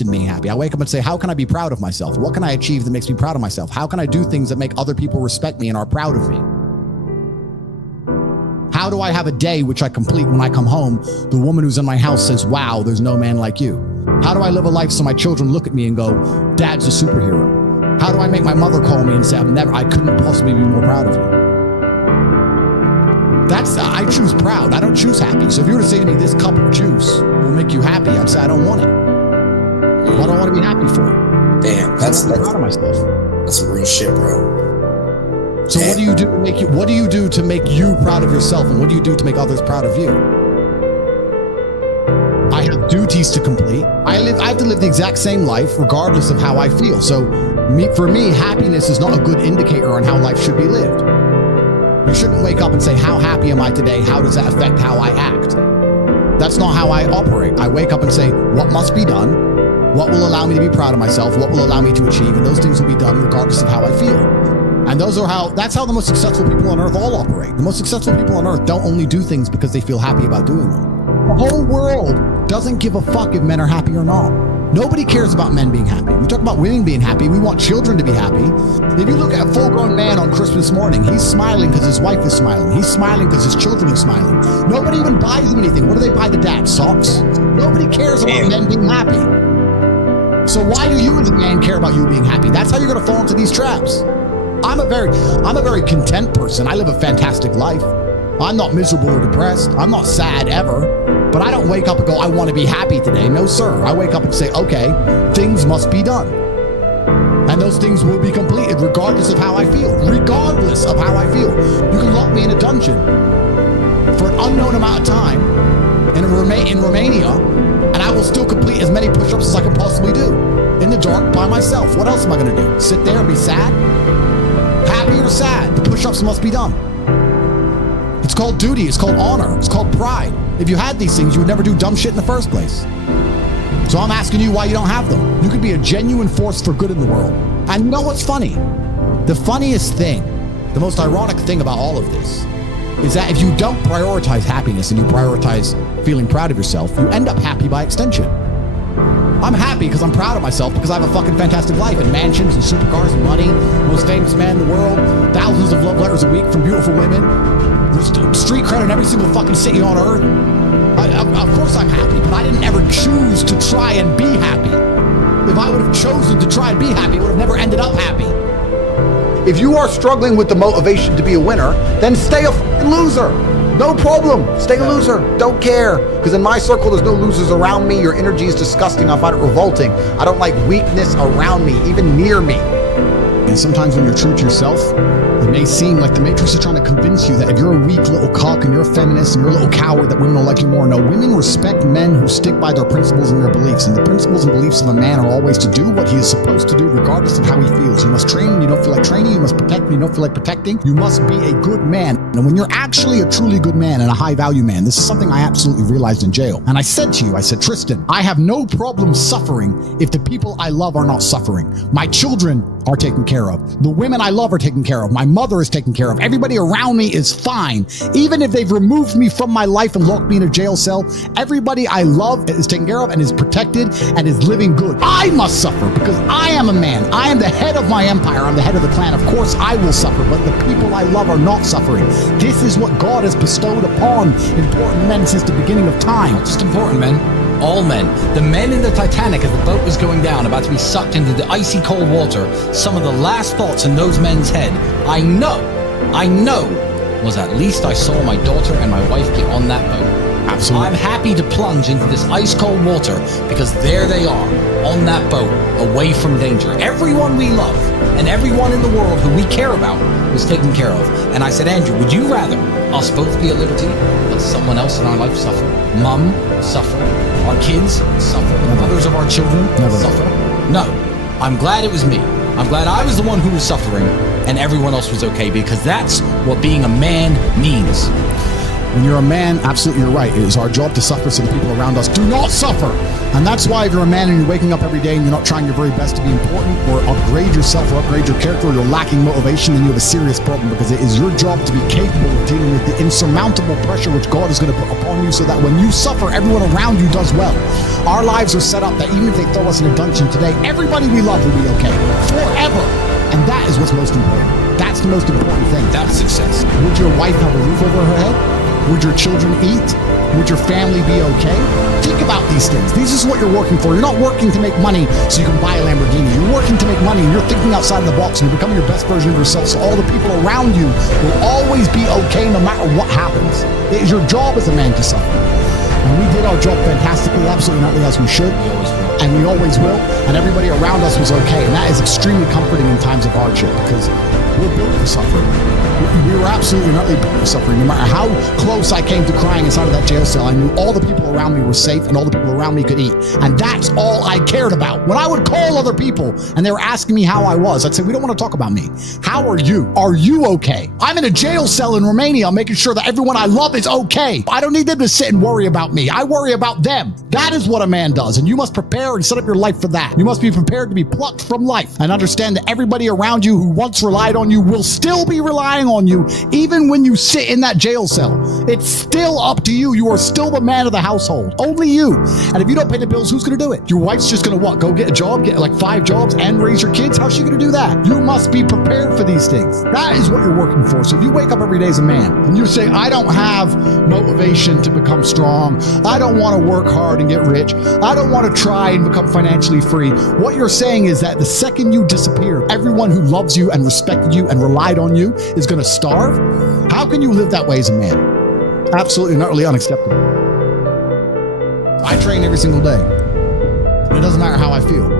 in being happy. I wake up and say, how can I be proud of myself? What can I achieve that makes me proud of myself? How can I do things that make other people respect me and are proud of me? How do I have a day which I complete when I come home? The woman who's in my house says, wow, there's no man like you. How do I live a life so my children look at me and go, Dad's a superhero? How do I make my mother call me and say, I couldn't possibly be more proud of you? I choose proud. I don't choose happy. So if you were to say to me, this cup of juice will make you happy, I'd say, I don't want it. What do I want to be happy for? Damn, that's proud of myself. That's some real shit, bro. So what do you do to make you? What do you do to make you proud of yourself, and what do you do to make others proud of you? I have duties to complete. I have to live the exact same life, regardless of how I feel. So, for me, happiness is not a good indicator on how life should be lived. You shouldn't wake up and say, how happy am I today? How does that affect how I act? That's not how I operate. I wake up and say, what must be done? What will allow me to be proud of myself? What will allow me to achieve? And those things will be done regardless of how I feel. And that's how the most successful people on earth all operate. The most successful people on earth don't only do things because they feel happy about doing them. The whole world doesn't give a fuck if men are happy or not. Nobody cares about men being happy. We talk about women being happy. We want children to be happy. If you look at a full-grown man on Christmas morning, he's smiling because his wife is smiling. He's smiling because his children are smiling. Nobody even buys him anything. What do they buy the dad? Socks? Nobody cares about men being happy. So why do you as a man care about you being happy? That's how you're going to fall into these traps. I'm a very content person. I live a fantastic life. I'm not miserable or depressed. I'm not sad ever. But I don't wake up and go, I want to be happy today. No, sir. I wake up and say, okay, things must be done. And those things will be completed regardless of how I feel. Regardless of how I feel. You can lock me in a dungeon for an unknown amount of time in Romania, and I will still complete as many push-ups as I can possibly do in the dark by myself. What else am I going to do? Sit there and be sad? Happy or sad? The push-ups must be done. It's called duty. It's called honor. It's called pride. If you had these things, you would never do dumb shit in the first place. So I'm asking you why you don't have them. You could be a genuine force for good in the world. And you know what's funny? The funniest thing, the most ironic thing about all of this is that if you don't prioritize happiness and you prioritize feeling proud of yourself, you end up happy by extension. I'm happy because I'm proud of myself because I have a fucking fantastic life and mansions and supercars and money, most famous man in the world, thousands of love letters a week from beautiful women, there's street credit in every single fucking city on earth. Of course I'm happy, but I didn't ever choose to try and be happy. If I would have chosen to try and be happy, I would have never ended up happy. If you are struggling with the motivation to be a winner, then stay a fucking loser. No problem. Stay a loser. Don't care. Because in my circle, there's no losers around me. Your energy is disgusting. I find it revolting. I don't like weakness around me, even near me. And sometimes when you're true to yourself, it may seem like the Matrix is trying to convince you that if you're a weak little cock and you're a feminist and you're a little coward, that women will like you more. No, women respect men who stick by their principles and their beliefs. And the principles and beliefs of a man are always to do what he is supposed to do, regardless of how he feels. You must train when you don't feel like training. You must protect when you don't feel like protecting. You must be a good man. And when you're actually a truly good man and a high value man, this is something I absolutely realized in jail. And I said to you, I said, Tristan, I have no problem suffering if the people I love are not suffering. My children are taken care of. The women I love are taken care of. My mother is taken care of. Everybody around me is fine. Even if they've removed me from my life and locked me in a jail cell, everybody I love is taken care of and is protected and is living good. I must suffer because I am a man. I am the head of my empire. I'm the head of the clan. Of course I will suffer, but the people I love are not suffering. This is what God has bestowed upon important men since the beginning of time. Not just important men. All men. The men in the Titanic as the boat was going down, about to be sucked into the icy cold water, some of the last thoughts in those men's head, I know, was at least I saw my daughter and my wife get on that boat. Absolutely. I'm happy to plunge into this ice cold water because there they are, on that boat, away from danger. Everyone we love and everyone in the world who we care about was taken care of. And I said, Andrew, would you rather us both be at liberty but someone else in our life suffer? Mum suffer, our kids suffer, the mothers of our children suffer? No, I'm glad it was me. I'm glad I was the one who was suffering and everyone else was okay, because that's what being a man means. When you're a man, absolutely you're right. It is our job to suffer so the people around us do not suffer. And that's why if you're a man and you're waking up every day and you're not trying your very best to be important or upgrade yourself or upgrade your character, or you're lacking motivation, then you have a serious problem, because it is your job to be capable of dealing with the insurmountable pressure which God is going to put upon you, so that when you suffer, everyone around you does well. Our lives are set up that even if they throw us in a dungeon today, everybody we love will be okay forever. And that is what's most important. That's the most important thing. That's success. Would your wife have a roof over her head? Would your children eat? Would your family be okay? Think about these things. This is what you're working for. You're not working to make money so you can buy a Lamborghini. You're working to make money, and you're thinking outside the box, and you're becoming your best version of yourself, so all the people around you will always be okay no matter what happens. It is your job as a man to suffer. And we did our job fantastically, absolutely not as we should. And we always will. And everybody around us was okay. And that is extremely comforting in times of hardship, because we're built for suffering. We were absolutely not built for suffering. No matter how close I came to crying inside of that jail cell, I knew all the people around me were safe and all the people around me could eat. And that's all I cared about. When I would call other people and they were asking me how I was, I'd say, we don't want to talk about me. How are you? Are you okay? I'm in a jail cell in Romania making sure that everyone I love is okay. I don't need them to sit and worry about me. I worry about them. That is what a man does. And you must prepare and set up your life for that. You must be prepared to be plucked from life and understand that everybody around you who once relied on you will still be relying on you, even when you sit in that jail cell. It's still up to you. You are still the man of the household. Only you. And if you don't pay the bills, who's going to do it? Your wife's just going to what? Go get a job, get like 5 jobs and raise your kids? How's she going to do that? You must be prepared for these things. That is what you're working for. So if you wake up every day as a man and you say, I don't have motivation to become strong, I don't want to work hard and get rich, I don't want to try and become financially free, what you're saying is that the second you disappear, everyone who loves you and respected you and relied on you is going to starve. How can you live that way as a man? Absolutely not, really unacceptable. I train every single day. It doesn't matter how I feel.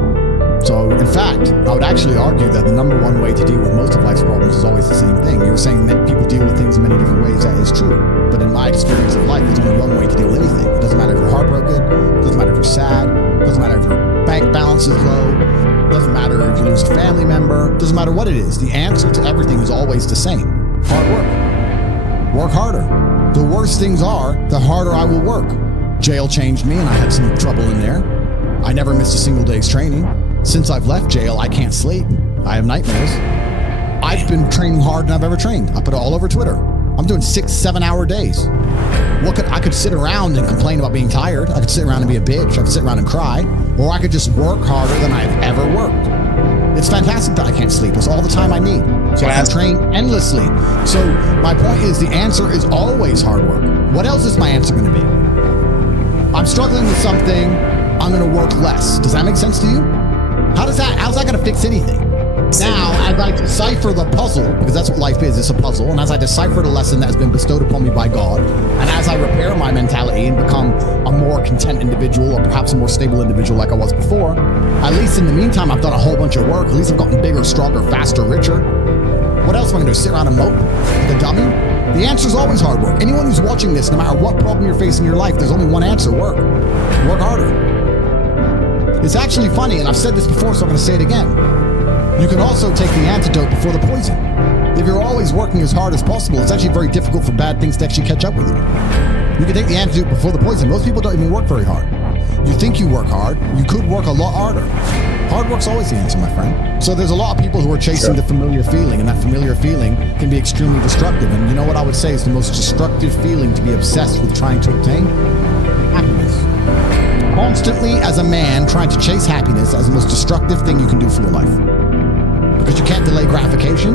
So, in fact, I would actually argue that the number one way to deal with most of life's problems is always the same thing. You were saying that people deal with things in many different ways. That is true. But in my experience of life, there's only one way to deal with anything. It doesn't matter if you're heartbroken. It doesn't matter if you're sad. It doesn't matter if your bank balance is low. It doesn't matter if you lose a family member. It doesn't matter what it is. The answer to everything is always the same. Hard work. Work harder. The worse things are, the harder I will work. Jail changed me, and I had some trouble in there. I never missed a single day's training. Since I've left jail, I can't sleep. I have nightmares. I've been training harder than I've ever trained. I put it all over Twitter. I'm doing 6-7 hour days. I could sit around and complain about being tired. I could sit around and be a bitch. I could sit around and cry. Or I could just work harder than I've ever worked. It's fantastic that I can't sleep. It's all the time I need. So I can train endlessly. So my point is, the answer is always hard work. What else is my answer going to be? I'm struggling with something. I'm going to work less. Does that make sense to you? How's that going to fix anything? Now, as I decipher the puzzle, because that's what life is, it's a puzzle, and as I decipher the lesson that has been bestowed upon me by God, and as I repair my mentality and become a more content individual, or perhaps a more stable individual like I was before, at least in the meantime, I've done a whole bunch of work. At least I've gotten bigger, stronger, faster, richer. What else am I going to do? Sit around and mope like a dummy? The answer is always hard work. Anyone who's watching this, no matter what problem you're facing in your life, there's only one answer: work. Work harder. It's actually funny, and I've said this before, so I'm going to say it again. You can also take the antidote before the poison. If you're always working as hard as possible, it's actually very difficult for bad things to actually catch up with you. You can take the antidote before the poison. Most people don't even work very hard. You think you work hard, you could work a lot harder. Hard work's always the answer, my friend. So there's a lot of people who are chasing the familiar feeling, and that familiar feeling can be extremely destructive. And you know what I would say is the most destructive feeling to be obsessed with trying to obtain? Happiness. Constantly, as a man, trying to chase happiness as the most destructive thing you can do for your life. Because you can't delay gratification.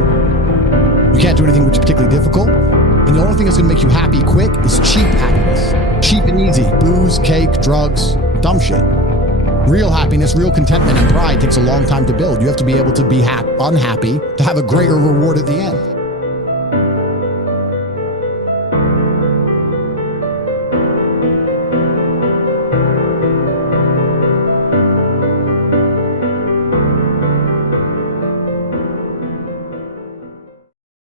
You can't do anything which is particularly difficult. And the only thing that's going to make you happy quick is cheap happiness. Cheap and easy. Booze, cake, drugs, dumb shit. Real happiness, real contentment, and pride takes a long time to build. You have to be able to be unhappy to have a greater reward at the end.